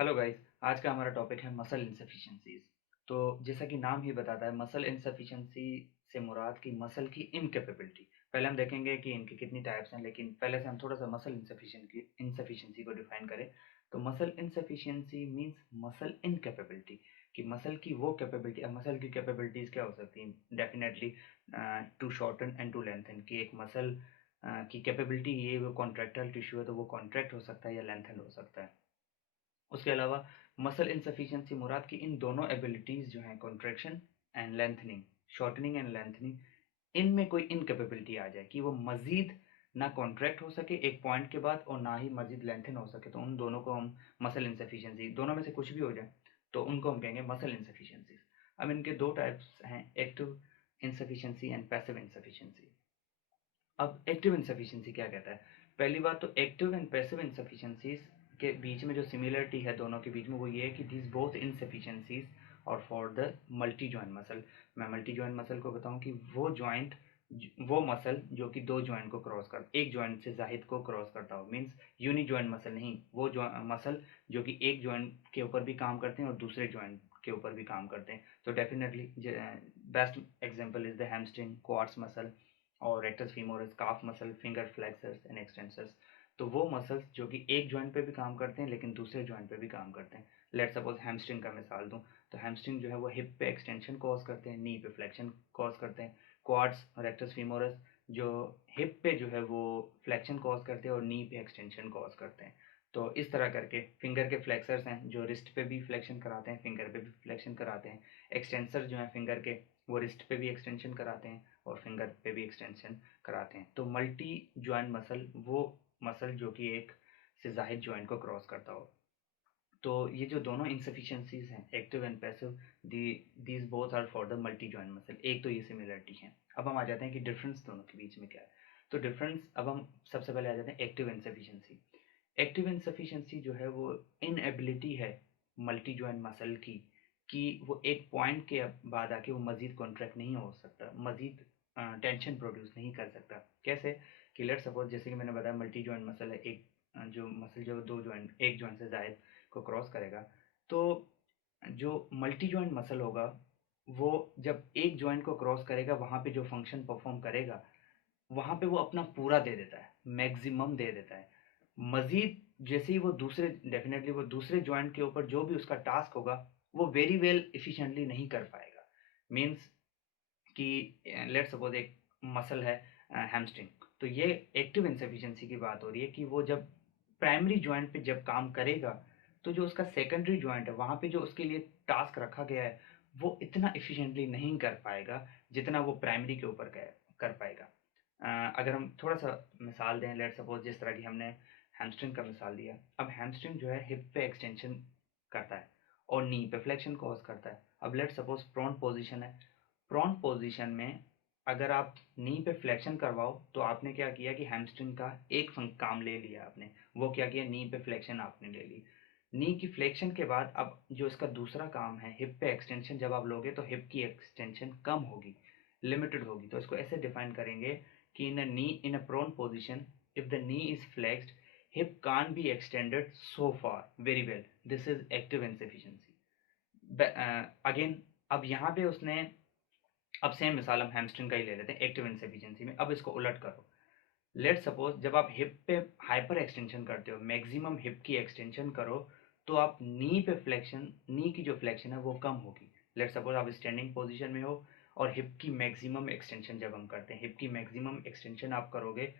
Hello guys. आज का हमारा टॉपिक है मसल इनसफिशिएंसीज। तो जैसा कि नाम ही बताता है, मसल इनसफिशिएंसी से मुराद की मसल की इनकेपेबिलिटी। पहले हम देखेंगे कि इनकी कितनी टाइप्स हैं, लेकिन पहले से हम थोड़ा सा मसल इनसफिशिएंसी को डिफाइन करें। तो muscle insufficiency means muscle incapability, कि मसल की वो कैपेबिलिटी। अब मसल की कैपेबिलिटीज क्या हो सकती हैं? Definitely to shorten and to lengthen. कि एक मसल की कैपेबिलिटी ये, वो कॉन्ट्रैक्टाइल टिश्यू है तो वो कॉन्ट्रैक्ट हो सकता है या लेंथन हो सकता है। उसके अलावा मसल इनसफिशिएंसी मुराद की इन दोनों एबिलिटीज जो हैं, contraction and lengthening, shortening and lengthening, इनमें कोई इनकेपेबिलिटी आ जाए कि वो मजीद ना कॉन्ट्रैक्ट हो सके एक पॉइंट के बाद और ना ही मजीद लेंथन हो सके, तो उन दोनों को हम मसल इनसफिशिएंसी, दोनों में से कुछ भी हो जाए तो उनको हम कहेंगे मसल इनसफिशिएंसी। अब इनके दो टाइप्स हैं, active insufficiency and passive insufficiency. अब एक्टिव इनसफिशिएंसी क्या कहता है? पहली बात तो एक्टिव एंड पैसिव इनसफिशिएंसीज के बीच में जो सिमिलरिटी है दोनों के बीच में, वो ये है कि दिस बोथ इनसफिशिएंसीज और for the multi joint muscle. मैं मल्टी जॉइंट मसल को बताऊं कि वो जॉइंट, वो मसल जो कि दो जॉइंट को क्रॉस कर, एक जॉइंट से जाहिद को क्रॉस करता हो, मींस यूनी जॉइंट मसल नहीं, वो मसल जो कि एक जॉइंट के ऊपर भी काम करते हैं और दूसरे जॉइंट के ऊपर भी काम करते हैं। तो definitely best example is the hamstring, quads muscle और rectus femoris, calf muscle, finger flexors and extensors. तो वो मसल्स जो कि एक जॉइंट पे भी काम करते हैं लेकिन दूसरे जॉइंट पे भी काम करते हैं। लेट सपोज हैमस्ट्रिंग का मिसाल दूं, तो हैमस्ट्रिंग जो है वो हिप पे एक्सटेंशन कॉज करते हैं, नी पे फ्लेक्शन कॉज करते हैं। क्वाड्स, रेक्टस फीमोरस जो हिप पे जो है वो फ्लेक्शन कॉज करते हैं और नी पे एक्सटेंशन कॉज करते हैं। तो इस तरह करके फिंगर के फ्लेक्सर्स हैं जो रिस्ट पे भी फ्लेक्शन कराते हैं, फिंगर पे भी फ्लेक्शन कराते हैं। एक्सटेंसर जो है फिंगर के, वो रिस्ट पे भी एक्सटेंशन कराते हैं और फिंगर पे भी एक्सटेंशन कराते हैं। तो मल्टी जॉइंट मसल वो मसल जो कि एक से जाहिद जॉइंट को क्रॉस करता हो। तो ये जो दोनों इनसफिशिएंसीज हैं, active and passive, these both are for the multi joint muscle. एक तो ये सिमिलरिटी है। अब हम आ जाते हैं कि डिफरेंस दोनों के बीच में क्या है। तो डिफरेंस, अब हम सबसे पहले आ जाते हैं एक्टिव इनसफिशिएंसी। एक्टिव इनसफिशिएंसी जो है वो इनएबिलिटी है मल्टी जॉइंट मसल की, कि वो एक पॉइंट के बाद आके वो मजीद कॉन्ट्रैक्ट नहीं हो सकता, मजीद टेंशन प्रोड्यूस नहीं कर सकता। कैसे? कि लेट सपोज, जैसे कि मैंने बताया मल्टी जॉइंट मसल है, एक जो मसल जो दो जॉइंट, एक जॉइंट से जायद को क्रॉस करेगा। तो जो मल्टी जॉइंट मसल होगा वो जब एक जॉइंट को क्रॉस करेगा वहाँ पे जो फंक्शन परफॉर्म करेगा, वहाँ पे वो अपना पूरा दे देता है, मैक्सिमम दे देता है। मजीद जैसे ही वो दूसरे, डेफिनेटली वो दूसरे जॉइंट के ऊपर जो भी उसका टास्क होगा वो वेरी वेल इफिशिएंटली नहीं कर पाएगा। मीन्स कि लेट सपोज एक मसल है हैमस्ट्रिंग, तो ये एक्टिव इनसफिशिएंसी की बात हो रही है कि वो जब प्राइमरी जॉइंट पे जब काम करेगा तो जो उसका सेकेंडरी जॉइंट है वहाँ पे जो उसके लिए टास्क रखा गया है वो इतना इफिशिएंटली नहीं कर पाएगा जितना वो प्राइमरी के ऊपर कर पाएगा। अगर हम थोड़ा सा मिसाल दें, लेट सपोज जिस तरह की हमने हैमस्ट्रिंग का मिसाल दिया, अब हैमस्ट्रिंग जो है हिप पे एक्सटेंशन करता है और नी पे फ्लेक्शन कॉज करता है। अब लेट सपोज प्रोन पोजीशन है, प्रोन पोजीशन में अगर आप नी पे फ्लेक्शन करवाओ तो आपने क्या किया कि हैमस्ट्रिंग का एक काम ले लिया आपने। वो क्या किया? नी पे फ्लेक्शन आपने ले ली। नी की फ्लेक्शन के बाद अब जो इसका दूसरा काम है हिप पे एक्सटेंशन, जब आप लोगे तो हिप की एक्सटेंशन कम होगी, लिमिटेड होगी। तो इसको ऐसे डिफाइन करेंगे कि in a prone position, if the knee is flexed, hip can't be extended so far very well. This is active insufficiency. Again अब यहाँ पे उसने, अब सेम मिसाल हम हैमस्ट्रिंग का ही ले लेते हैं एक्टिव इनसफिशिएंसी में। अब इसको उलट करो, लेट सपोज जब आप हिप पे हाइपर एक्सटेंशन करते हो, मैक्सिमम हिप की एक्सटेंशन करो, तो आप नी पे फ्लेक्शन, नी की जो फ्लेक्शन है वो कम होगी। लेट सपोज आप स्टैंडिंग पोजीशन में हो और हिप की मैक्सिमम एक्सटेंशन जब हम करते हैं, हिप की मैक्सिमम एक्सटेंशन आप करोगे।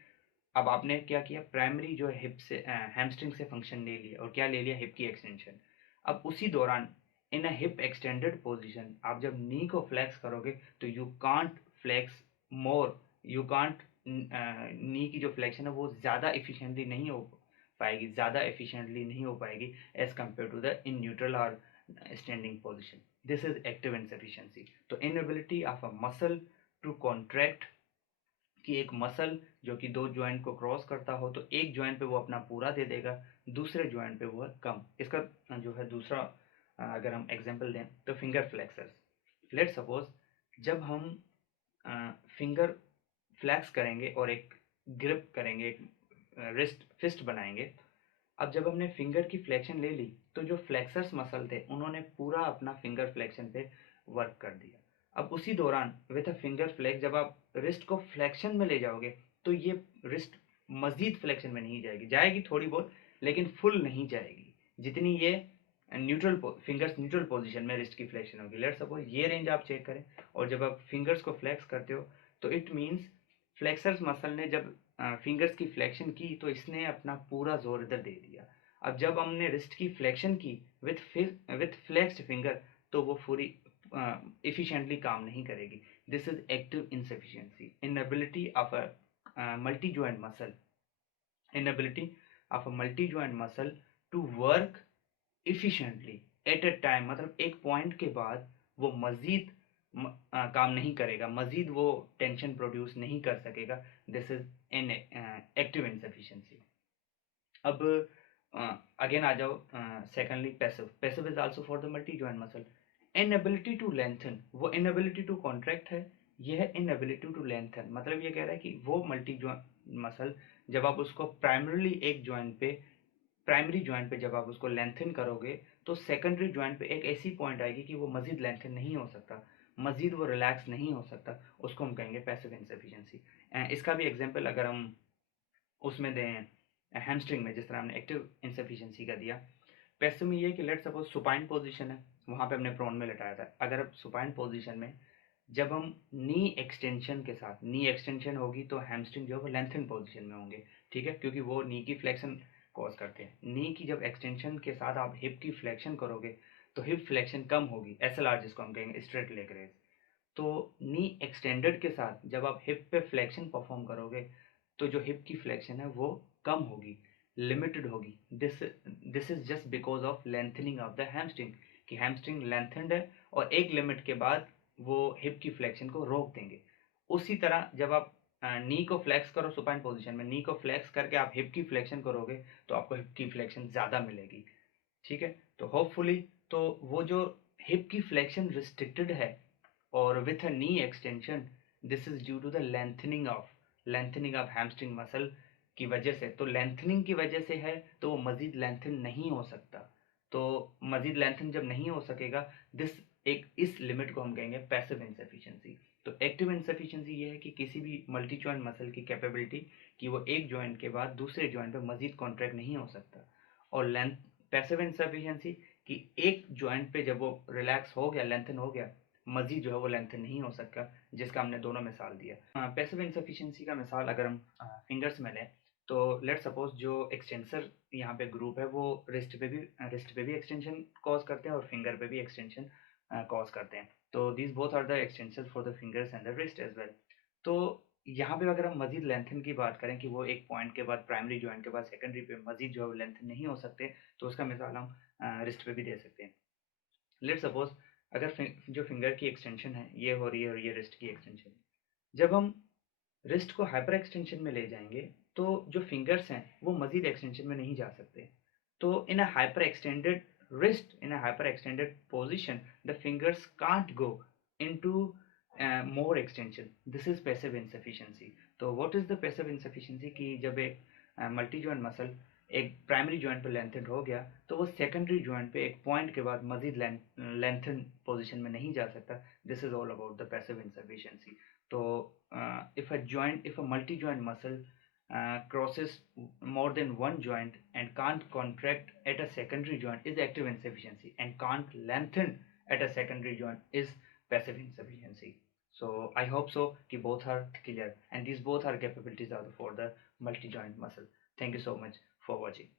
अब आपने क्या किया? प्राइमरी जो है हिप से हैमस्ट्रिंग से फंक्शन ले लिया और क्या ले लिया? हिप की एक्सटेंशन। अब उसी दौरान in a hip extended position आप जब नी को फ्लेक्स करोगे तो you can't flex more, you can't, knee की जो फ्लेक्शन है वो ज़्यादा इफिशिएंटली नहीं हो पाएगी, ज़्यादा एफिशिएंटली नहीं हो पाएगी as compare to the in neutral or standing position. This is active insufficiency. तो inability of a muscle to contract, कि एक मसल जो कि दो जॉइंट को क्रॉस करता हो तो एक जॉइंट पे वो अपना पूरा दे देगा, दूसरे जॉइंट पे वो कम। इसका जो है दूसरा, अगर हम एग्जांपल दें तो फिंगर फ्लेक्सर्स। लेट सपोज जब हम फिंगर फ्लैक्स करेंगे और एक ग्रिप करेंगे, एक रिस्ट फिस्ट बनाएंगे। अब जब हमने फिंगर की फ्लेक्शन ले ली तो जो फ्लेक्सर्स मसल थे उन्होंने पूरा अपना फिंगर फ्लेक्शन पे वर्क कर दिया। अब उसी दौरान विथ अ फिंगर फ्लेक्स जब आप रिस्ट को फ्लेक्शन में ले जाओगे तो ये रिस्ट मजीद फ्लेक्शन में नहीं जाएगी, जाएगी थोड़ी बहुत लेकिन फुल नहीं जाएगी जितनी ये न्यूट्रल फिंगर्स न्यूट्रल पोजीशन में रिस्ट की फ्लेक्शन होगी। लेट्स सपोज ये रेंज आप चेक करें और जब आप फिंगर्स को फ्लेक्स करते हो तो इट मीन्स फ्लेक्सर्स मसल ने जब फिंगर्स की फ्लेक्शन की तो इसने अपना पूरा जोर इधर दे दिया। अब जब हमने रिस्ट की फ्लेक्शन की विथ फ्लेक्स्ड फिंगर तो वो पूरी इफिशिएंटली काम नहीं करेगी। This is active insufficiency, inability of a multi joint muscle, inability of a multi joint muscle to work efficiently at a time, मतलब एक पॉइंट के बाद वो मजीद काम नहीं करेगा, मजीद वो टेंशन प्रोड्यूस नहीं कर सकेगा। This is an active insufficiency. अब अगेन आ जाओ secondly passive. Passive is also for the multi joint muscle. Inability to lengthen, वो इनएबिलिटी टू कॉन्ट्रैक्ट है, यह है इनएबिलिटी टू लेंथन। मतलब ये कह रहा है कि वो मल्टी जॉइंट मसल जब आप उसको प्राइमरली एक जॉइंट पे प्राइमरी जॉइंट पे जब आप उसको लेंथन करोगे तो सेकेंडरी जॉइंट पे एक ऐसी पॉइंट आएगी कि वो मजीद लेंथन नहीं हो सकता, मजीद वो रिलैक्स नहीं हो सकता, उसको हम कहेंगे पैसिव इनसफिशिएंसी। इसका भी एग्जांपल अगर हम उसमें दें हैमस्ट्रिंग में, जिस तरह हमने एक्टिव इनसफिशिएंसी का दिया, पैसिव में ये कि लेट सपोज सुपाइन पोजीशन है, वहाँ पे हमने प्रोन में लेटाया था। अगर अब सुपाइन पोजीशन में जब हम नी एक्सटेंशन के साथ, नी एक्सटेंशन होगी तो हैमस्ट्रिंग जो है वो लेंथन पोजीशन में होंगे, ठीक है, क्योंकि वो नी की फ्लेक्शन कॉज करते हैं। नी की जब एक्सटेंशन के साथ आप हिप की फ्लेक्शन करोगे तो हिप फ्लेक्शन कम होगी, एसएलआर जिसको हम कहेंगे, स्ट्रेट लेग रेज। तो नी एक्सटेंडेड के साथ जब आप हिप पे फ्लेक्शन परफॉर्म करोगे तो जो हिप की फ्लेक्शन है वो कम होगी, लिमिटेड होगी। This is just because of lengthening of the hamstring, कि हैमस्ट्रिंग लेंथनड है और एक लिमिट के बाद वो हिप की फ्लेक्शन को रोक देंगे। उसी तरह जब आप नी को फ्लेक्स करो सुपाइन पोजीशन में, नी को फ्लेक्स करके आप हिप की फ्लेक्शन करोगे तो आपको हिप की फ्लेक्शन ज़्यादा मिलेगी, ठीक है। तो होपफुली तो वो जो हिप की फ्लेक्शन रिस्ट्रिक्टेड है और with a knee extension, this is due to the lengthening of hamstring muscle की वजह से। तो लेंथनिंग की वजह से है तो वो मजीद लेंथन नहीं हो सकता। तो मजीद लेंथन जब नहीं हो सकेगा, इस लिमिट को हम कहेंगे पैसिव इनसफिशिएंसी। तो एक्टिव इनसफिशिएंसी ये है कि किसी भी मल्टी जॉइंट मसल की कैपेबिलिटी कि वो एक जॉइंट के बाद दूसरे जॉइंट पे मजीद कॉन्ट्रैक्ट नहीं हो सकता। और लेंथ पैसिव इनसफिशिएंसी कि एक जॉइंट पे जब वो रिलैक्स हो गया, लेंथन हो गया, मजीद जो है वो लेंथ नहीं हो सकता, जिसका हमने दोनों मिसाल दिया। पैसिव इनसफिशिएंसी का मिसाल अगर हम फिंगर्स में लें तो लेट सपोज जो एक्सटेंसर यहाँ पे ग्रुप है वो रिस्ट पे भी एक्सटेंशन कॉज करते हैं और फिंगर पे भी एक्सटेंशन कॉज करते हैं। तो these both are the extension for the fingers and the wrist as well. तो यहाँ पे अगर हम मजीद लेंथन की बात करें कि वो एक पॉइंट के बाद प्राइमरी जॉइंट के बाद सेकेंडरी पे मजीद जो है लेंथन नहीं हो सकते, तो उसका मिसाल हम रिस्ट पे भी दे सकते हैं। लेट सपोज अगर जो फिंगर की एक्सटेंशन है ये हो रही है और ये रिस्ट की एक्सटेंशन, जब हम रिस्ट को हाइपर एक्सटेंशन में ले जाएंगे तो जो फिंगर्स हैं वो मजीद एक्सटेंशन में नहीं जा सकते। तो in a hyper extended wrist, in a hyper extended position, the fingers can't go into more extension. This is passive insufficiency. तो what is the passive insufficiency कि जब एक मल्टी जॉइंट मसल एक प्राइमरी जॉइंट पे lengthen हो गया तो वो सेकेंडरी जॉइंट पे एक पॉइंट के बाद मजीद लेंथन पोजीशन में नहीं जा सकता। This is all about the passive insufficiency. तो if a multi joint muscle crosses more than one joint and can't contract at a secondary joint is active insufficiency, and can't lengthen at a secondary joint is passive insufficiency. So I hope so कि both are clear and these both are capabilities are for the multi joint muscle. Thank you so much for watching.